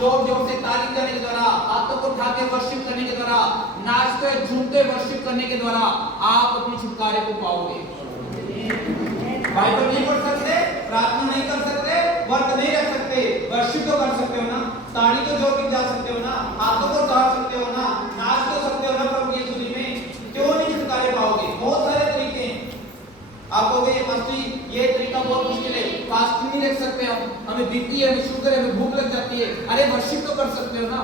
जोर जोर से ताली देने के द्वारा, हाथों को उठा के वर्शिप करने के द्वारा, नाचते झूमते वर्शिप करने के द्वारा आप अपने छुटकारे को पाओगे। बाइबल नहीं पढ़ सकते, प्रार्थना नहीं कर सकते, वर्त नहीं रख सकते, वर्शिप तो कर सकते हो ना, ताली तो जोर के जा सकते हो ना, हाथों को उठा सकते हो ना, नाच तो सकते हो ना प्रभु यीशु में, क्यों नहीं छुटकारे पाओगे? बहुत सारे तरीके हैं। आप कहोगे ये फास्टिंग, ये तरीका बहुत मुश्किल है, फास्टिंग नहीं रख सकते हम, हमें बीपी है, हमें शुगर है, हमें भूख लग जाती है। अरे वर्शिप तो कर सकते हो ना।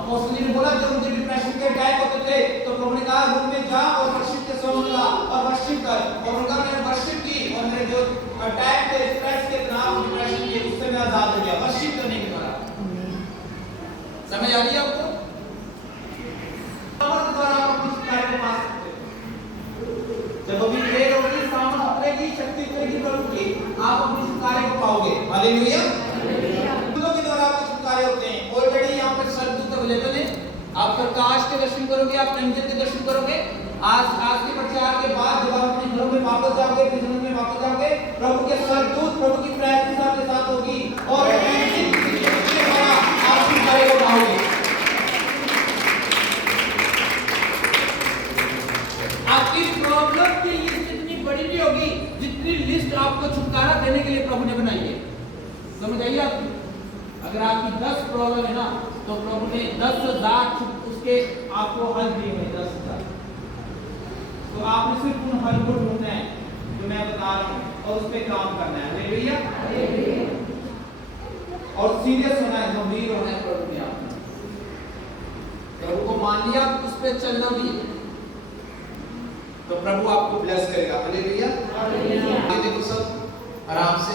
अपोस्टल ने बोला जब मुझे डिप्रेशन के अटैक होते थे तो प्रभु ने कहा रूम में जा और वर्शिप के सॉन्ग गा और वर्शिप कर, और उनका मैंने वर्शिप की और मेरे जो अटैक थे, स्ट्रेस के, तनाव, डिप्रेशन के, उससे मैं आजाद हो गया वर्शिप करने के द्वारा। समझ आ रही है आपको? पावर के द्वारा आप कुछ कार्य पा सकते हो। जब अभी प्रे करोगे, सामर्थ उतरेगी, शक्ति उतरेगी प्रभु की, आप अपने छुटकारे को पाओगे। हालेलुया। के द्वारा आपके छुटकारे होते हैं। ऑलरेडी यहाँ पर स्वर्गदूत अवेलेबल है। आप प्रकाश के दर्शन करोगे, आप अंजन के दर्शन करोगे। आज के प्रचार के बाद जब आप अपने घरों में वापस जाओगे, प्रिजन में वापस जाओगे, प्रभु के स्वर्गदूत, प्रभु की प्रेजेंस आपके साथ होगी और आप छुटकारे को पाओगे। आपकी प्रॉब्लम की लिस्ट इतनी बड़ी भी होगी जितनी लिस्ट आपको छुटकारा देने के लिए प्रभु ने बनाई है। समझ आइए आपको? अगर आपकी 10 प्रॉब्लम है ना, तो प्रभु ने 10,000 उसके आपको हल दिए हैं। 10,000 तो आपने सिर्फ उन हल को ढूंढना है जो मैं बता रहा हूँ और उस पे काम करना है। हालेलुया। और सीरियस होना है, गंभीर होना है प्रभु ने आपने। प्रभु को मान लिया, उस पे चलना भी है, तो प्रभु आपको ब्लेस करेगा। हालेलुया। ये देखो सब आराम से।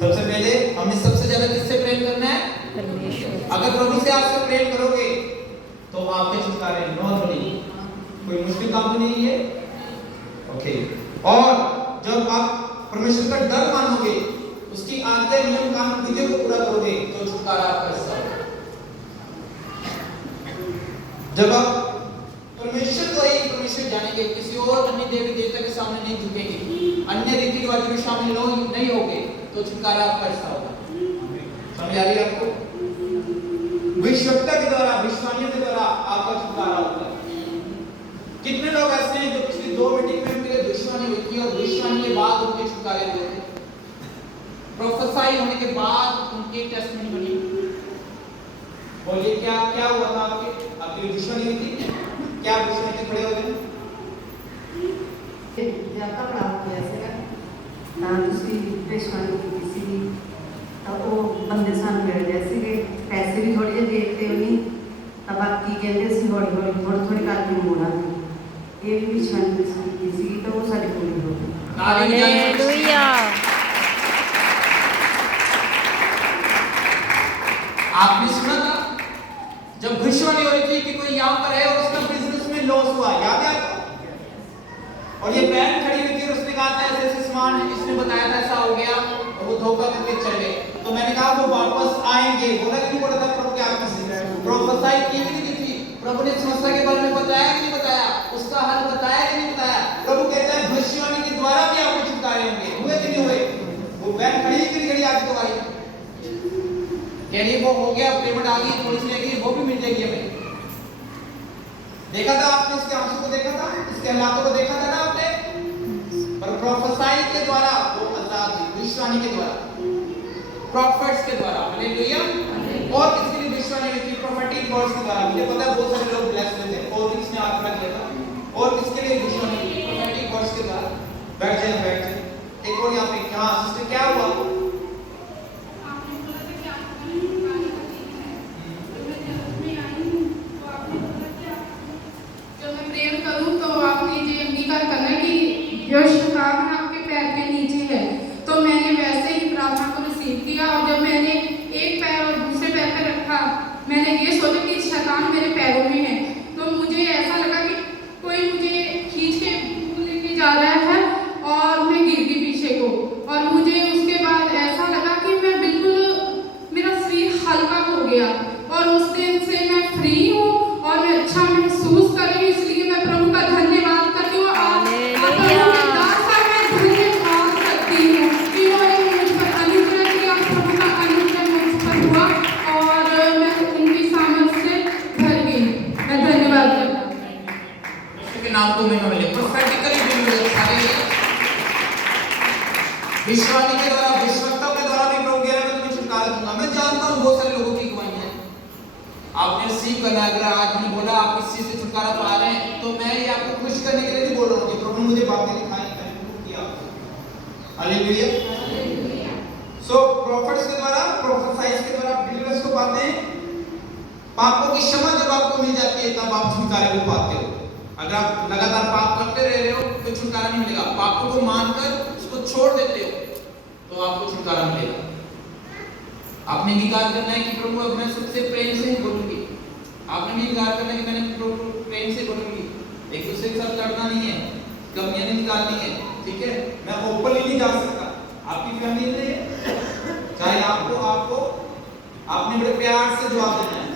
सबसे पहले हमने सबसे ज्यादा किससे प्रेम करना है? परमेश्वर। अगर प्रभु से आपसे प्रेम करोगे तो आपके छुटकारे नॉर्मली, कोई मुश्किल काम तो नहीं है। ओके। और जब आप परमेश्वर का डर मानोगे, उसकी आज्ञा, नियम, कानून, विधियों को पूरा करोगे तो छुटकारा आपका हिस्सा होगा। जब आप परमेश्वर को ही परमेश्वर जानेंगे, किसी और अन्य देवी देवता के सामने नहीं झुकेंगे, अन्य रीति रिवाजों में शामिल नहीं होगे, तो छुटकारा आपका हिस्सा होगा। समझ आ रही है आपको? विश्वता के द्वारा, विश्वानियों के द्वारा आपका छुटकारा होगा। कितने लोग ऐसे हैं जो पिछली 2 मीटिंग में उनके लिए दुश्मनी हुई थी और दुश्मनी के बाद उनके छुटकारे हुए थे, प्रोफेसाई होने के बाद उनकी टेस्टमनी बनी। बोलिए क्या क्या हुआ था? आपकी दुश्मनी हुई थी? क्या दुश्मनी से खड़े हो गए? ज्यादा बड़ा किया सेगा ਤਾਂ ਤੁਸੀਂ ਪਰੇਸ਼ਾਨੀ ਕੀਤੀ ਸੀ ਤਾਂ ਉਹ ਬੰਦੇ ਸਾਨੂੰ ਮਿਲ ਗਏ ਸੀਗੇ, ਪੈਸੇ ਵੀ ਥੋੜੇ ਜਿਹੇ ਦੇ ਦਿੱਤੇ ਉਹਨੇ, ਤਾਂ ਬਾਕੀ ਕਹਿੰਦੇ ਅਸੀਂ ਹੌਲੀ ਹੌਲੀ ਥੋੜੀ ਕਰਕੇ ਮੋੜਾਂਗੇ। ਇਹ ਵੀ ਪਰੇਸ਼ਾਨੀ ਤੁਸੀਂ ਕੀਤੀ ਸੀ ਤਾਂ ਉਹ ਸਾਡੀ ਪੂਰੀ ਹੋ ਗਈ। हालेलुया। आपने सुना था जब भविष्यवाणी हो रही थी कि कोई यहाँ पर है और उसका बिजनेस में लॉस हुआ, याद है आपको? और ये बहन खड़ी हुई थी और उसने कहा था ऐसे ऐसे सामान, इसने बताया था ऐसा हो गया और वो धोखा करके चल गए। तो मैंने कहा वो वापस आएंगे, बोला कि नहीं बोला था प्रभु के आत्मा से? प्रोफेसाई की भी नहीं थी। प्रभु ने समस्या के बारे में बताया कि नहीं बताया? उसका हल बताया कि नहीं बताया? प्रभु कहता है भविष्यवाणी के द्वारा भी आपको छुटकारे होंगे। हुए कि नहीं हुए? वो बहन खड़ी आज तो आई, कह रही वो हो गया, पेमेंट आ गई, थोड़ी सी रहेगी, वो भी मिल जाएगी हमें। देखा था आपने उसके आंसू को, देखा था इसके हालातों को, देखा था ना आपने? पर प्रोफेसाई के द्वारा वो आजाद हुई, विश्वानी के द्वारा, प्रॉफिट्स के द्वारा। हालेलुया। और किसके लिए विश्वानी हुई थी? प्रोफेटिक वर्ड्स के द्वारा। मुझे पता है बहुत सारे लोग ब्लेस हुए थे और किसने आत्मा किया था। और किसके लिए विश्वानी हुई? प्रोफेटिक वर्ड्स के द्वारा। बैठ जाए। एक और यहाँ पे क्या सिस्टर क्या हुआ? जो शैतान आपके पैर के नीचे है, तो मैंने वैसे ही प्रार्थना को रिसीव किया और जब मैंने एक पैर और दूसरे पैर पे रखा, मैंने ये सोचा कि शैतान मेरे पैरों में है, तो मुझे ऐसा लगा कि कोई मुझे खींच के लेके जा रहा है और मैं गिर गई पीछे को। और मुझे उसके बाद ऐसा लगा कि मैं बिल्कुल, मेरा शरीर हल्का हो गया और उस दिन से मैं फ्री हूँ और मैं अच्छा महसूस कर रही हूँ। इसलिए मैं प्रभु का धन्यवाद करती हूँ। मुझ पर अनुग्रह किया, प्रभु का अनुग्रह मुझ पर हुआ और मैं आपने रिसीव करना है। अगर आज मैंने बोला आप इस चीज से छुटकारा पा रहे हैं तो मैं ये आपको खुश करने के लिए नहीं बोल रहा हूँ कि प्रभु ने मुझे बातें दिखाई, मैंने प्रूव किया। हालेलुया। सो प्रॉफिट्स के द्वारा, प्रोफेसाइज के द्वारा बिलीवर्स को पाते हैं। पापों की क्षमा जब आपको मिल जाती है तब आप छुटकारे को पाते हो। अगर आप लगातार पाप करते रह रहे हो तो छुटकारा नहीं मिलेगा। पापों को मानकर उसको छोड़ देते हो तो आपको छुटकारा मिलेगा। आपने इंकार करना है कि प्रभु अब मैं सबसे प्रेम से ही बोलूंगी। आपने भी इंकार करना है कि मैंने प्रभु प्रेम से बोलूंगी। एक दूसरे के साथ लड़ना नहीं है, कमियां नहीं निकालनी है, ठीक है। मैं ओपनली नहीं जा सकता, आपकी फैमिली में चाहे आपको आपने बड़े प्यार से जवाब देना है।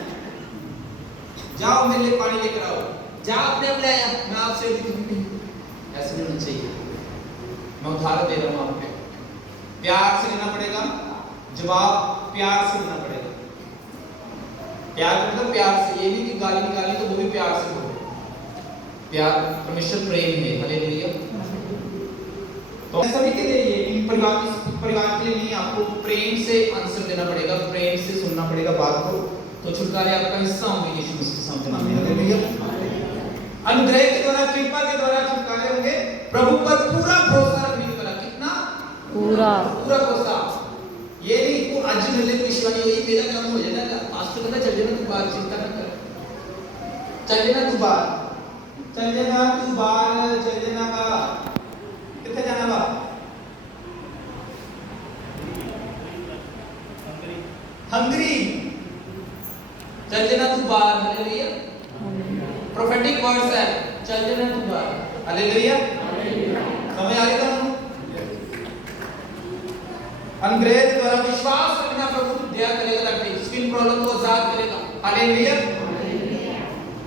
जाओ मेरे लिए पानी लेकर आओ, जा आपने अब लाया, मैं आपसे ऐसे नहीं होना चाहिए। मैं उदाहरण दे रहा हूँ आपको, प्यार से लेना पड़ेगा, जवाब प्यार से देना पड़ेगा। प्यार मतलब प्यार से, ये नहीं कि गाली निकाली तो वो भी प्यार से बोलो। प्यार परमेश्वर प्रेम है। हालेलुया। तो सभी के लिए ये इन परिवार के लिए नहीं, आपको प्रेम से आंसर देना पड़ेगा, प्रेम से सुनना पड़ेगा बात को, तो छुटकारे आपका हिस्सा होंगे यीशु मसीह के सामने। हालेलुया। अनुग्रह के द्वारा, कृपा के द्वारा छुटकारे होंगे, प्रभु पर पूरा भरोसा रखने के द्वारा। कितना? पूरा भरोसा। ये नहीं को आज मिलने को ईश्वरी हुई, मेरा काम हो जाएगा, पास्टर कहना चल जाना तू बाहर, चिंता मत कर, चल जाना तू बाहर, चल जाना तू बाहर, चल जाना बा, किथे जाना बा? हंगरी, चल जाना तू बाहर। हालेलुया। प्रोफेटिक वर्ड्स है, चल जाना तू बाहर। हालेलुया। समझ आ गया? अनुग्रह के द्वारा विश्वास रखना, प्रभु दया करेगा, ताकि स्किन प्रॉब्लम को आजाद करेगा। हालेलुया।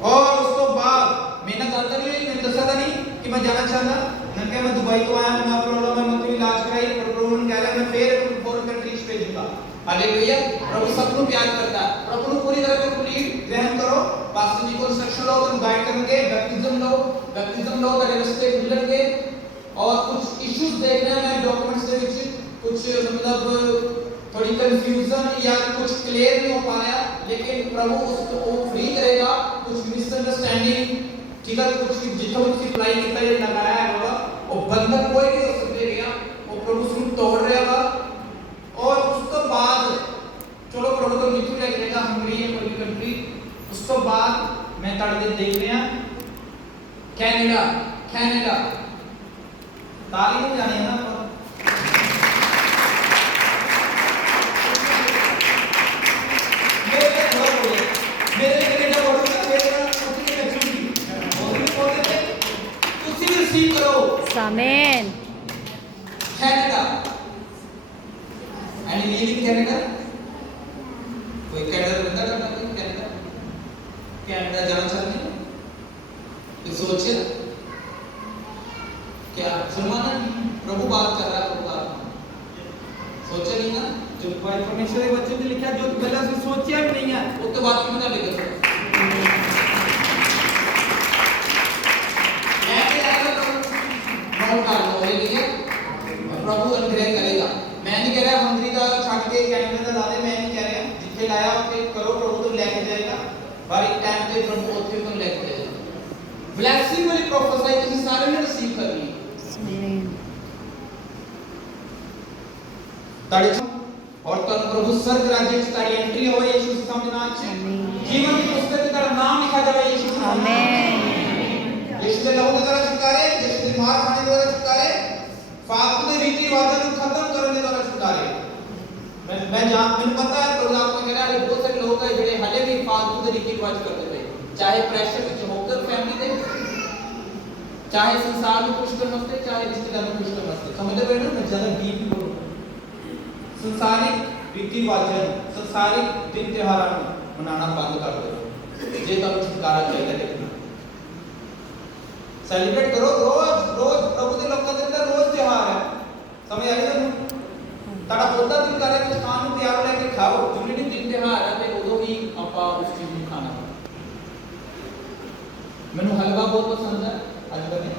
और उसको बाद मेहनत आता नहीं, मैंने दसा था नहीं कि मैं जाना चाहता, मैंने कहा मैं दुबई को आया, मैं प्रॉब्लम है, मुझे इलाज कराई, पर प्रभु ने कह रहा मैं फिर फॉरेन कंट्रीज भेजूंगा। हालेलुया। प्रभु सबको प्यार करता है। प्रभु को पूरी तरह से कंप्लीट ग्रहण करो। पास्टर जी को इंस्ट्रक्शन लो, तुम गाइड करेंगे, बैप्टिज्म लो ताकि रास्ते खुलेंगे। और कुछ इश्यूज देखने हैं डॉक्यूमेंट्स के विच, कुछ मतलब थोड़ी कंफ्यूजन या कुछ क्लियर नहीं हो पाया, लेकिन प्रभु उसको फ्री करेगा। कुछ मिसअंडरस्टैंडिंग, ठीक है, कुछ जितना कुछ अप्लाई किया ये लगाया है होगा, वो बंधन कोई नहीं हो सकते गया, वो प्रभु उसको तोड़ रहेगा। और उसके बाद चलो प्रभु तो नीचे लगेगा, हंगरी है कोई कंट्री। उसके बाद मैं तड़के देख रहे हैं कनाडा ताली में जाने है ना। मेरे कनाडा बोल रहा मेरे कुछ नहीं बचूंगी, और भी बोल रहे थे कुछ भी रिसीव करो। आमीन। कनाडा एंड लिविंग कनाडा, कोई कनाडा बंदा करता है, कनाडा जाना चाहते हैं, कुछ सोचे क्या? जुर्माना प्रभु बात कर रहा है, प्रभु बात सोचा नहीं ना, जो परमेश्वर के बच्चे ने लिखा, जो पहले से सोचा भी नहीं है वो तो बात में ना लेकर प्रभु अनुग्रह करेगा। मैं नहीं कह रहा हंगरी का छाट के कनाडा का लादे, मैं नहीं कह रहा, जिथे लाया उसके करो, प्रभु तो लेके जाएगा। हर एक टाइम पे प्रभु ओथे तो लेके जाएगा। ब्लेसिंग वाली प्रोफेसाई तुम सारे ने रिसीव कर ली। ताड़ी और तन प्रभु स्वर्ग राज्य की तारी एंट्री हो यीशु के सामने नाच जीवन की पुस्तक में तेरा नाम लिखा जाए यीशु के सामने। आमीन। यीशु के लहू के द्वारा छुटकारे, यीशु के मार खाने के द्वारा छुटकारे, फालतू के रीति रिवाजों को खत्म करने के द्वारा छुटकारे। मैं मैंने पता है प्रभु आपको कह रहा है, बहुत सारे लोग हैं जो हले भी फालतू के रीति रिवाज करते थे, चाहे प्रेशर में होकर फैमिली दे, चाहे संसार में खुश करने वास्ते, चाहे रिश्तेदार में खुश करने वास्ते। समझ रहे हो? मैं ज्यादा डीप नहीं बोलूंगा। संसारिक रीति रिवाजन, संसारिक दिन त्योहार मनाना बंद कर दो, जे तब छुटकारा चाहिए। लेकिन सेलिब्रेट करो रोज रोज, प्रभु के लोगों के अंदर रोज त्योहार है। समझ आ गया? ताड़ा पोता दिन करे कुछ खान को तैयार लेके खाओ, जितने दिन त्योहार है ते उदो ही आपा उस चीज को खाना। मैंने हलवा बहुत पसंद है, आज बने